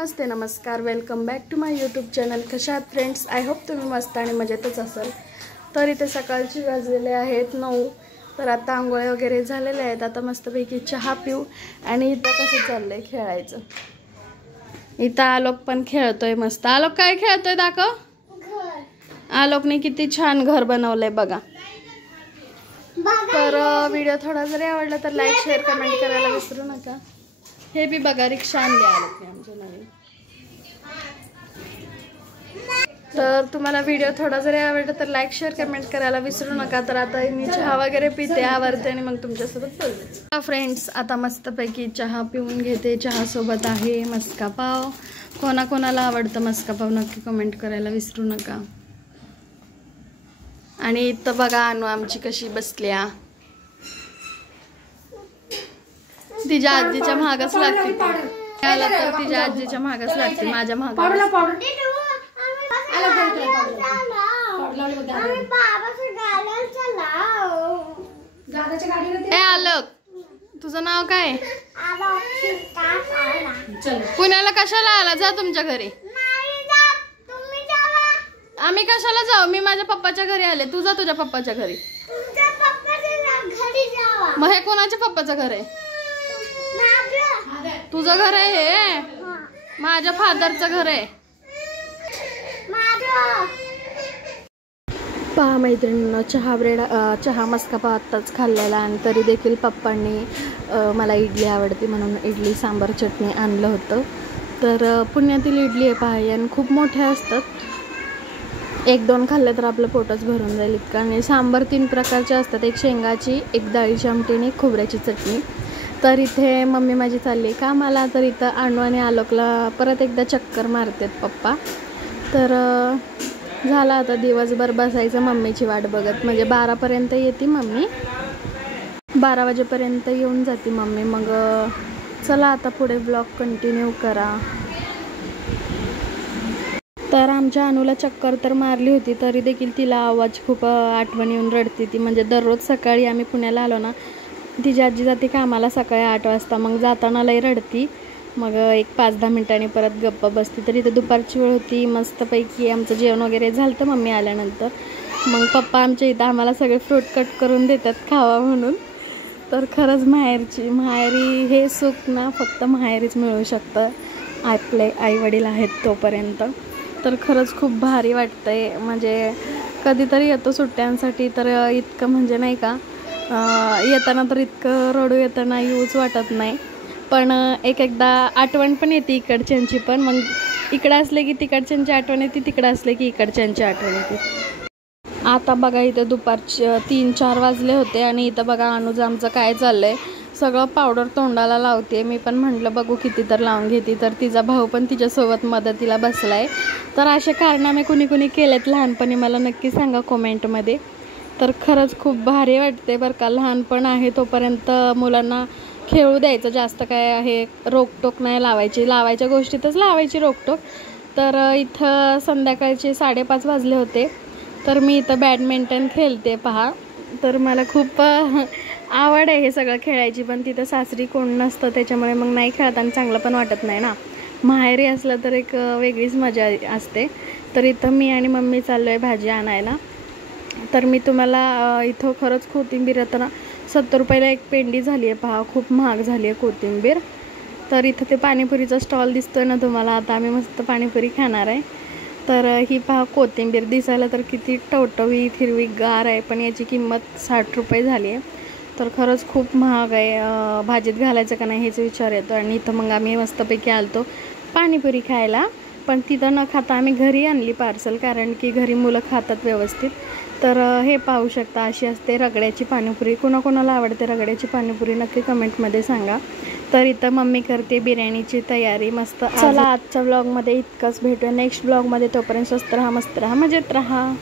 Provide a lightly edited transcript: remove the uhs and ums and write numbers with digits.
नमस्ते नमस्कार, welcome back to my YouTube channel. कशा आहात फ्रेंड्स? आय होप तुम्ही मस्त आणि मजेतच असाल। तर इथे सकाळची वाजलेले आहेत 9। तर आता आंघोळ वगैरे झालेले आहेत। आता मस्तपैकी चहा पिऊ आणि इथं कसं चाललंय खेळायचं। इथं आलोक पण खेळतोय मस्त। आलोक काय खेळतोय दाखव। आलोकने किती छान घर बनवलंय बघा। तर व्हिडिओ थोडा जरी आवडला तर लाईक शेअर कमेंट करायला विसरू नका। हे भी बघा रिक्षा आणली आलोकने आमच्या नवीन। तर तुम्हाला व्हिडिओ थोडा जरी आवडला तर लाईक शेअर कमेंट करायला विसरू नका। तर आता मी चहा वगैरे पिते, आवरते आणि मग तुमच्यासोबत बोलते। फ्रेंड्स आता मस्तपैकी चहा पिऊन घेते। चहा सोबत आहे मस्का पाव। कोणाकोणाला आवडतं मस्का पाव नक्की कमेंट करायला विसरू नका। आणि इथं बघा अनु आमची कशी बसल्या। तिच्या आजीच्या महागच लागते। त्याला तर तिच्या आजीच्या महागच लागते, माझ्या महाग। ए आलोक, तुझं नाव काय? पुण्याला कशाला आला? जा तुमच्या घरी। आम्ही कशाला जाऊ? मी माझ्या पप्पाच्या घरी आले। तू जा तुझ्या पप्पाच्या घरी। मग हे कोणाच्या पप्पाचं घर आहे? तुझं घर आहे हे? माझ्या फादरचं घर आहे। पहा मैत्रिणींनो, चहा मस्का पाव आत्ताच खाल्लेला आणि तरी देखील पप्पांनी मला इडली आवडते म्हणून इडली सांबार चटणी आणलं होतं। तर पुण्यातील इडली आहे पहा, आणि खूप मोठ्या असतात। एक दोन खाल्ले तर आपलं पोटच भरून जाईल इतकं। आणि सांबार 3 प्रकारचे असतात, एक शेंगाची, एक डाळीची आमटी आणि एक खोबऱ्याची चटणी। तर इथे मम्मी माझी चालली कामाला। तर इथं अनु आणि आलोकला परत एकदा चक्कर मारतात पप्पा। तर झाला आता दिवसभर बसायचं मम्मीची वाट बघत। म्हणजे 12पर्यंत येते मम्मी, 12 वाजेपर्यंत येऊन जाते मम्मी। मग चला आता पुढे ब्लॉग कंटिन्यू करा। तर आमच्या अनुला चक्कर तर मारली होती, तरी देखील तिला आवाज खूप आठवण येऊन रडते ती। म्हणजे दररोज सकाळी आम्ही पुण्याला आलो ना, तिची आजी जाते कामाला सकाळी 8 वाजता, मग जाताना लई रडती। मग एक 5-10 मिनिटांनी परत गप्पा बसते। तर इथे दुपारची वेळ होती, मस्तपैकी आमचं जेवण वगैरे झालं तर मम्मी आल्यानंतर मग पप्पा आमच्या इथं आम्हाला सगळे फ्रूट कट करून देतात खावा म्हणून। तर खरंच माहेरी हे सुख ना फक्त माहेरीच मिळू शकतं, आपले आईवडील आहेत तोपर्यंत। तर खरंच खूप भारी वाटतंय। म्हणजे कधीतरी येतो सुट्ट्यांसाठी तर इतकं म्हणजे नाही का, येताना तर इतकं रडू येतं ना, येऊच वाटत नाही। पण एकदा आठवण पण येते इकडच्यांची पण। मग इकडे असले की तिकडच्यांची आठवण येते, तिकडे असले की इकडच्यांची आठवण येते। आता बघा इथं दुपारचे 3-4 वाजले होते आणि इथं बघा अनुज आमचं काय चाललंय, सगळं पावडर तोंडाला लावते। मी पण म्हटलं बघू किती तर लावून घेते। तर तिचा भाऊ पण तिच्यासोबत मदतीला बसलाय। तर असे कारनामे कुणी केलेत लहानपणी मला नक्की सांगा कमेंटमध्ये। तर खरंच खूप भारी वाटते बरं का। लहानपण आहे तोपर्यंत मुलांना खेळू द्यायचं, जास्त काय आहे रोकटोक नाही लावायची, लावायच्या गोष्टीतच लावायची रोकटोक। तर इथं संध्याकाळचे 5:30 वाजले होते। तर मी इथं बॅडमिंटन खेळते पहा। तर मला खूप आवड आहे हे सगळं खेळायची, पण तिथं सासरी कोण नसतं त्याच्यामुळे मग नाही खेळत आणि चांगलं पण वाटत नाही ना। माहेरी असलं तर एक वेगळीच मजा असते। तर इथं मी आणि मम्मी चाललो आहे भाजी आणायला। तर मी तुम्हाला इथं खरंच कोथिंबीर आता ना 70 रुपयाला एक पेंडी झाली आहे पहा, खूप महाग झाली आहे कोथिंबीर। तर इथं ते पाणीपुरीचा स्टॉल दिसतोय ना तुम्हाला, आता आम्ही मस्त पाणीपुरी खाणार आहे। तर ही पहा कोथिंबीर दिसायला तर किती टवटवीत हिरवीगार आहे, पण याची किंमत 60 रुपये झाली आहे। तर खरंच खूप महाग आहे, भाजीत घालायचं का नाही हेच विचार येतो। आणि इथं मग आम्ही मस्तपैकी आलतो पाणीपुरी खायला, पण तिथं न खाता आम्ही घरी आणली पार्सल, कारण की घरी मुलं खातात व्यवस्थित। तर हे पाहू शकता अशी असते रगड्याची पाणीपुरी। कोणाकोणाला आवडते रगड्याची पाणीपुरी नक्की कमेंटमध्ये सांगा। तर इथं मम्मी करते बिर्याणीची तयारी मस्त। चला आजच्या ब्लॉगमध्ये इतकंच, भेटूया नेक्स्ट ब्लॉगमध्ये। तोपर्यंत स्वस्त राहा, मस्त राहा, मजेत राहा।